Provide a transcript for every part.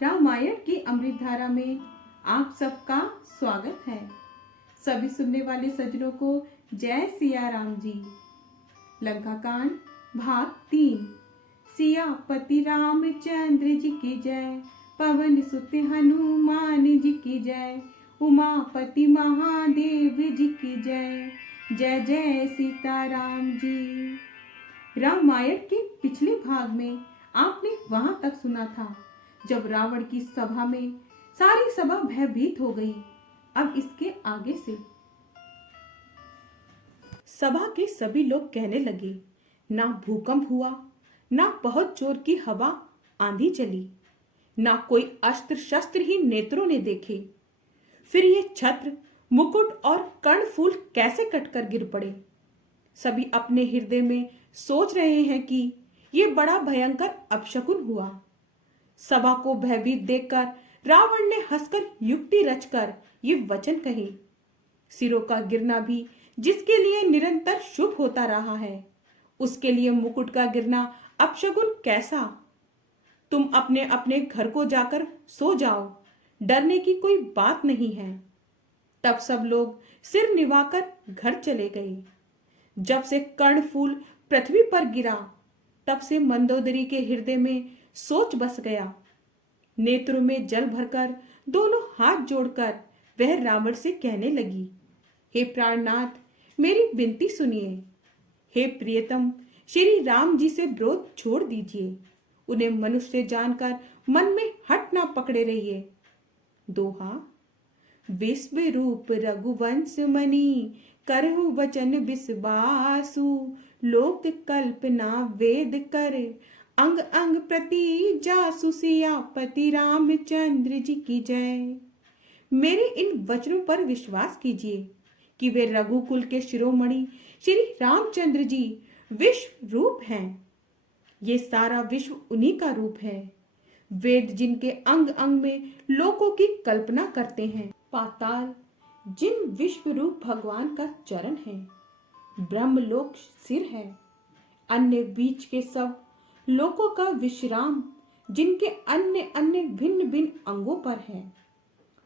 रामायण की अमृत धारा में आप सबका स्वागत है। सभी सुनने वाले सज्जनों को जय सिया राम जी। लंका कांड भाग 3। सियापति रामचंद्र जी की जय, पवन सुत हनुमान जी की जय, उमापति महादेव जी की जय, जय जय सीताराम जी। रामायण के पिछले भाग में आपने वहां तक सुना था जब रावण की सभा में सारी सभा भयभीत हो गई। अब इसके आगे से सभा के सभी लोग कहने लगे, ना भूकंप हुआ, ना बहुत जोर की हवा आंधी चली, ना कोई अस्त्र शस्त्र ही नेत्रों ने देखे। फिर ये छत्र, मुकुट और कर्णफूल कैसे कटकर गिर पड़े। सभी अपने हृदय में सोच रहे हैं कि ये बड़ा भयंकर अपशकुन हुआ। सभा को भयभीत देखकर रावण ने हंसकर युक्ति रचकर ये वचन कहे, सिरों का गिरना भी जिसके लिए निरंतर शुभ होता रहा है, उसके लिए मुकुट का गिरना अपशकुन कैसा। तुम अपने अपने घर को जाकर सो जाओ, डरने की कोई बात नहीं है। तब सब लोग सिर निभाकर घर चले गए। जब से कर्णफूल पृथ्वी पर गिरा, तब से मंदोदरी के हृदय में सोच बस गया। नेत्रों में जल भरकर दोनों हाथ जोड़कर वह रावण से कहने लगी, हे प्राणनाथ, मेरी विनती सुनिए। हे प्रियतम, श्री राम जी से विरोध छोड़ दीजिए। उन्हें मनुष्य जानकर मन में हट ना पकड़े रहिए। दोहा। विश्व रूप रघुवंश मणि, करहु वचन विश्वासु, लोक कल्पना वेद कर, अंग अंग प्रति जासु, सियापति रामचंद्र जी की जय। मेरे इन वचनों पर विश्वास कीजिए कि वे रघुकुल के शिरोमणि श्री रामचंद्र जी विश्व रूप हैं। ये सारा विश्व उन्हीं का रूप है। वेद जिनके अंग अंग में लोकों की कल्पना करते हैं, पाताल जिन विश्व रूप भगवान का चरण है, ब्रह्मलोक सिर है, अन्य बीच के सब लोकों का विश्राम जिनके अन्य अन्य भिन्न भिन्न अंगों पर है,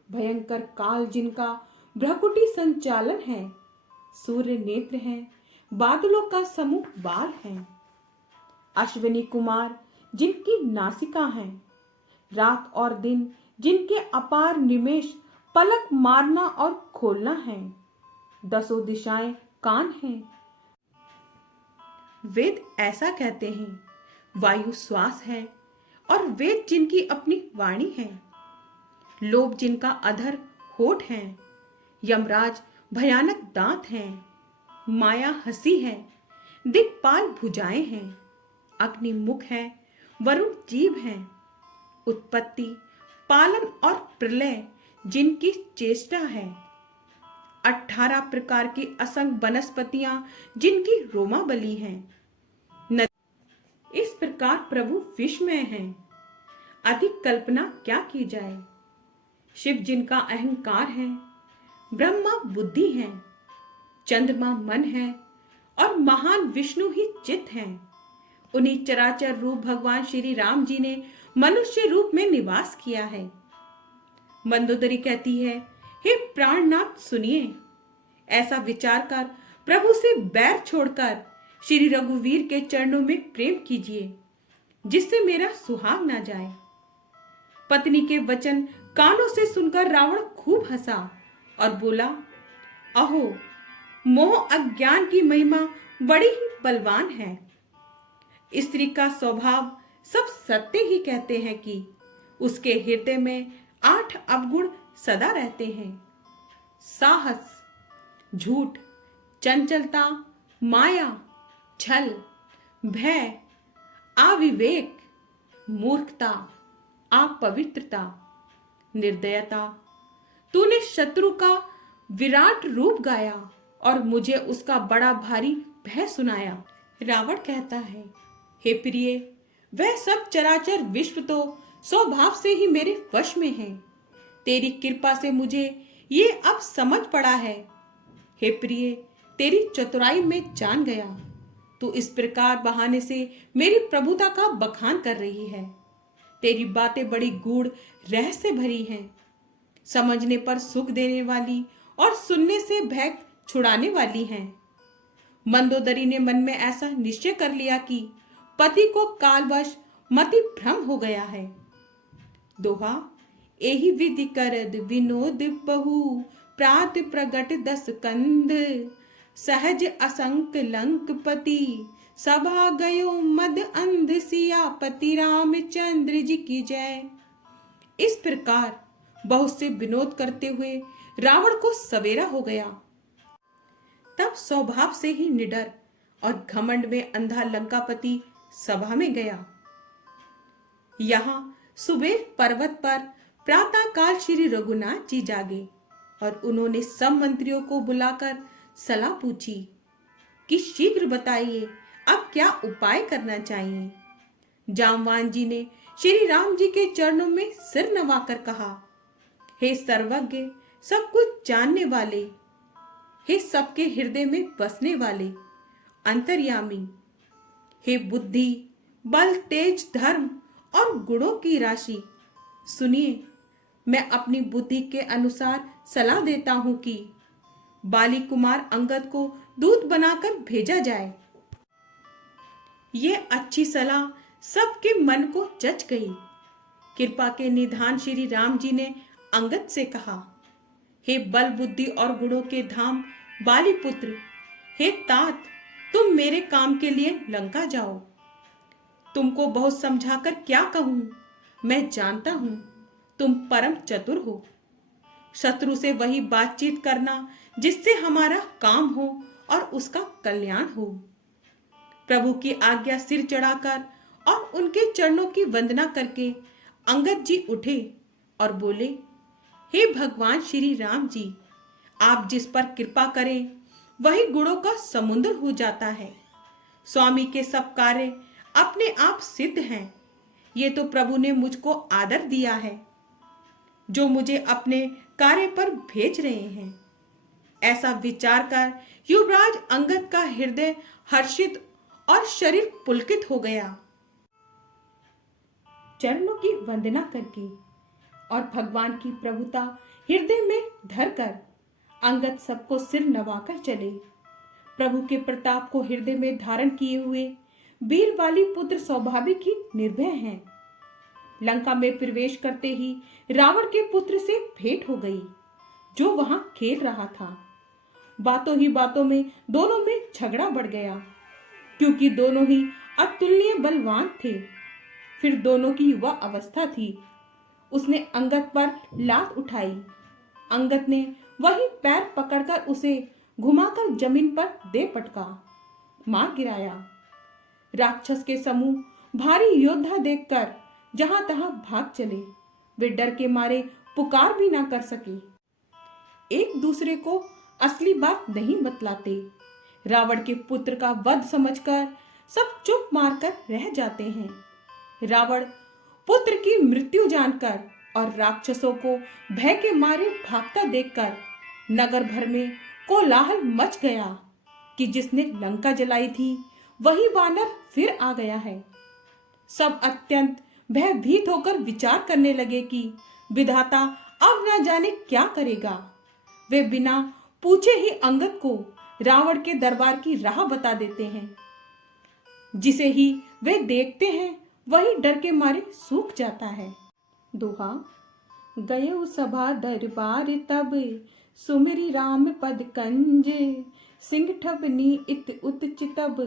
भयंकर काल जिनका भ्रकुटी संचालन है, सूर्य नेत्र है, बादलों का समूह बाल है, अश्विनी कुमार जिनकी नासिका है, रात और दिन जिनके अपार निमेष पलक मारना और खोलना है, दसों दिशाएं कान हैं। वेद ऐसा कहते हैं, वायु श्वास है और वेद जिनकी अपनी वाणी है, लोभ जिनका अधर होठ है, यमराज भयानक दांत हैं, माया हंसी है, दिक्पाल भुजाएं हैं, अग्नि मुख है, वरुण जीव है, उत्पत्ति पालन और प्रलय जिनकी चेष्टा है, 18 प्रकार की असंख्य वनस्पतियां जिनकी रोमावली हैं। इस प्रकार प्रभु विस्मय हैं, अधिक कल्पना क्या की जाए। शिव जिनका अहंकार है, ब्रह्मा बुद्धि है, चंद्रमा मन है और महान विष्णु ही चित्त हैं। उन्हीं चराचर रूप भगवान श्री राम जी ने मनुष्य रूप में निवास किया है। मंदोदरी कहती है, हे प्राणनाथ सुनिए। ऐसा विचार कर प्रभु से बैर छोड़कर श्री रघुवीर के चरणों में प्रेम कीजिए, जिससे मेरा सुहाग ना जाए। पत्नी के वचन कानों से सुनकर रावण खूब हंसा और बोला, अहो, मोह अज्ञान की महिमा बड़ी ही बलवान है। स्त्री का स्वभाव सब सत्य ही कहते हैं कि उसके हृदय में 8 अवगुण सदा रहते हैं, साहस, झूठ, चंचलता, माया, छल, भय, अविवेक, मूर्खता, अपवित्रता, निर्दयता। तूने शत्रु का विराट रूप गाया और मुझे उसका बड़ा भारी भय सुनाया। रावण कहता है, हे प्रिय, वह सब चराचर विश्व तो स्वभाव से ही मेरे वश में है। तेरी कृपा से मुझे ये अब समझ पड़ा है। हे प्रिय, तेरी चतुराई में जान गया। तू इस प्रकार बहाने से मेरी प्रभुता का बखान कर रही है। तेरी बातें बड़ी गूढ़ रहस्य भरी हैं, समझने पर सुख देने वाली और सुनने से भय छुड़ाने वाली हैं। मंदोदरी ने मन में ऐसा निश्चय कर लिया कि पति को कालवश मति भ्रम हो गया है। दोहा, एहि विधि करद विनोद बहु प्रात प्रगट दस कंद सहज असंक लंकपति सभा गयो मद अंध सियापति रामचंद्र जी की जय। इस प्रकार बहुत से विनोद करते हुए रावण को सवेरा हो गया। तब स्वभाव से ही निडर और घमंड में अंधा लंकापति सभा में गया। यहाँ सुबेर पर्वत पर प्रातः काल श्री रघुनाथ जी जागे और उन्होंने सब मंत्रियों को बुलाकर सलाह पूछी कि शीघ्र बताइए अब क्या उपाय करना चाहिए। जामवान जी ने श्री राम जी के चरणों में सिर नवाकर कहा, हे सर्वज्ञ, सब कुछ जानने वाले, हे सबके हृदय में बसने वाले, अंतर्यामी, हे बुद्धि, बल, तेज, धर्म और गुणों की राशि, सुनिए, मैं अपनी बुद्धि के अनुसार सलाह देता हूं कि बाली कुमार अंगद को दूत बनाकर भेजा जाए। ये अच्छी सलाह सबके मन को जच गई। कृपा के निधान श्री राम जी ने अंगद से कहा, हे बल, बुद्धि और गुणों के धाम बाली पुत्र, हे तात, तुम मेरे काम के लिए लंका जाओ। तुमको बहुत समझाकर क्या कहूं, मैं जानता हूं तुम परम चतुर हो। शत्रु से वही बातचीत करना जिससे हमारा काम हो और उसका कल्याण हो। प्रभु की आज्ञा सिर चढ़ाकर और उनके चरणों की वंदना करके अंगद जी उठे और बोले, हे भगवान श्री राम जी, आप जिस पर कृपा करें वही गुणों का समुद्र हो जाता है। स्वामी के सब कार्य अपने आप सिद्ध हैं। ये तो प्रभु ने मुझको आदर दिया है जो मुझे अपने कार्य पर भेज रहे हैं। ऐसा विचार कर युवराज अंगद का हृदय हर्षित और शरीर पुलकित हो गया। चरणों की वंदना करके और भगवान की प्रभुता हृदय में धरकर अंगद सबको सिर नवाकर चले। प्रभु के प्रताप को हृदय में धारण किए हुए वीर वाली पुत्र स्वाभाविक ही निर्भय हैं। लंका में प्रवेश करते ही रावण के पुत्र से भेंट हो गई, जो वहां खेल रहा था। बातों ही बातों में दोनों में झगड़ा बढ़ गया, क्योंकि दोनों ही अतुलनीय बलवान थे। फिर दोनों की युवा अवस्था थी। उसने अंगद पर लात उठाई। अंगद ने वही पैर पकड़कर उसे घुमाकर जमीन पर दे पटका, मार गिराया। राक्षस के समूह भारी योद्धा देखकर जहां तहां भाग चले। वे डर के मारे पुकार भी ना कर सके। एक दूसरे को असली बात नहीं बतलाते। रावण के पुत्र का वध समझकर सब चुप मारकर रह जाते हैं। रावण पुत्र की मृत्यु जानकर और राक्षसों को भय के मारे भागता देखकर नगर भर में कोलाहल मच गया कि जिसने लंका जलाई थी वही वानर फिर आ गया है। सब अत्यंत भयभीत होकर विचार करने लगे कि विधाता अब न जाने क्या करेगा। वे बिना पूछे ही अंगद को रावण के दरबार की राह बता देते हैं। जिसे ही वे देखते हैं वही डर के मारे सूख जाता है। दोहा, गयो सभा दरबार तब सुमिरी राम पद कंज सिंह ठबनी इत उत चितब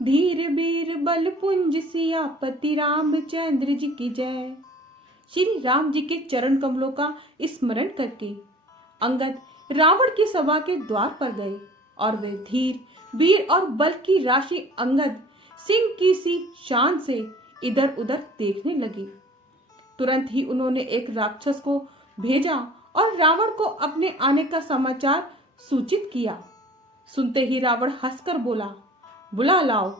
धीर वीर बल पुंज सियापति रामचंद्र जी की जय। श्री राम जी के चरण कमलों का स्मरण करके अंगद रावण की सभा के द्वार पर गए और वे धीर वीर और बल की राशि अंगद सिंह की सी शान से इधर उधर देखने लगे। तुरंत ही उन्होंने एक राक्षस को भेजा और रावण को अपने आने का समाचार सूचित किया। सुनते ही रावण हंसकर बोला, बुला लाओ,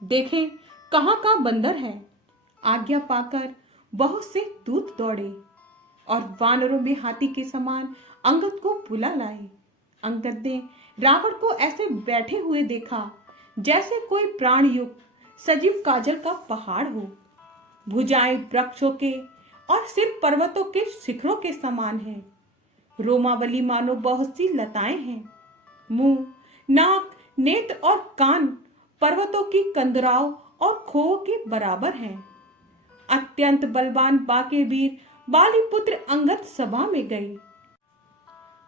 देखें कहाँ का बंदर है। आज्ञा पाकर बहुत से दूत दौड़े और वानरों में हाथी के समान अंगद को बुला लाए। अंगद ने रावण को ऐसे बैठे हुए देखा जैसे कोई प्राण युक्त सजीव काजल का पहाड़ हो। भुजाएं वृक्षों के और सिर पर्वतों के शिखरों के समान है। रोमावली मानो बहुत सी लताएं हैं। मुंह, नाक, नेत्र और कान पर्वतों की कंदराओं और खोओं के बराबर हैं। अत्यंत बलवान बाके वीर बालीपुत्र अंगद सभा में गए।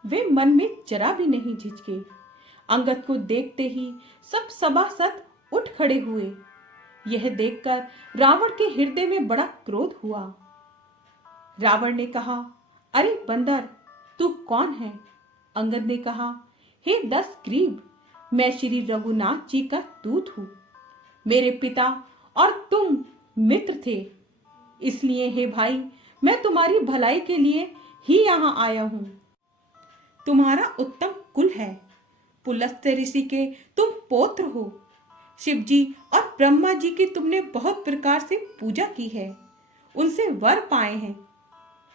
वे मन में जरा भी नहीं झिझके। अंगद को देखते ही सब सभासद उठ खड़े हुए। यह देखकर रावण के हृदय में बड़ा क्रोध हुआ। रावण ने कहा, अरे बंदर, तू कौन है? अंगद ने कहा, हे दशग्रीव, मैं श्री रघुनाथ जी का दूत हूं। मेरे पिता और तुम मित्र थे, इसलिए हे भाई, मैं तुम्हारी भलाई के लिए ही यहाँ आया हूं। तुम्हारा उत्तम कुल है, पुलस्त्य ऋषि के तुम पौत्र हो। शिव जी और ब्रह्मा जी की तुमने बहुत प्रकार से पूजा की है, उनसे वर पाए हैं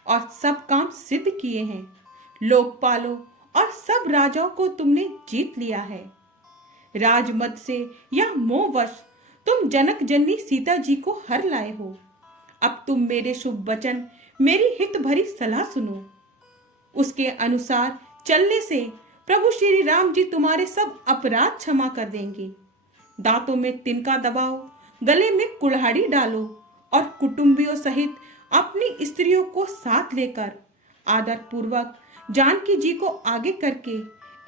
और सब काम सिद्ध किए हैं। लोकपालों और सब राजाओं को तुमने जीत लिया है। राजमद से या मोहवश तुम जनक जननी सीता जी को हर लाए हो। अब तुम मेरे शुभ वचन, मेरी हित भरी सलाह सुनो। उसके अनुसार चलने से प्रभु श्री राम जी तुम्हारे सब अपराध क्षमा कर देंगे। दांतों में तिनका दबाओ, गले में कुल्हाड़ी डालो और कुटुंबियों सहित अपनी स्त्रियों को साथ लेकर आदर पूर्वक जानकी जी को आगे करके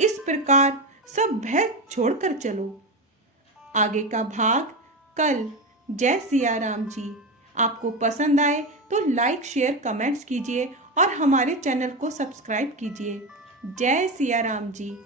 इस प्रकार सब भय छोड़कर चलो। आगे का भाग कल। जय सिया राम जी। आपको पसंद आए तो लाइक, शेयर, कमेंट्स कीजिए और हमारे चैनल को सब्सक्राइब कीजिए। जय सिया राम जी।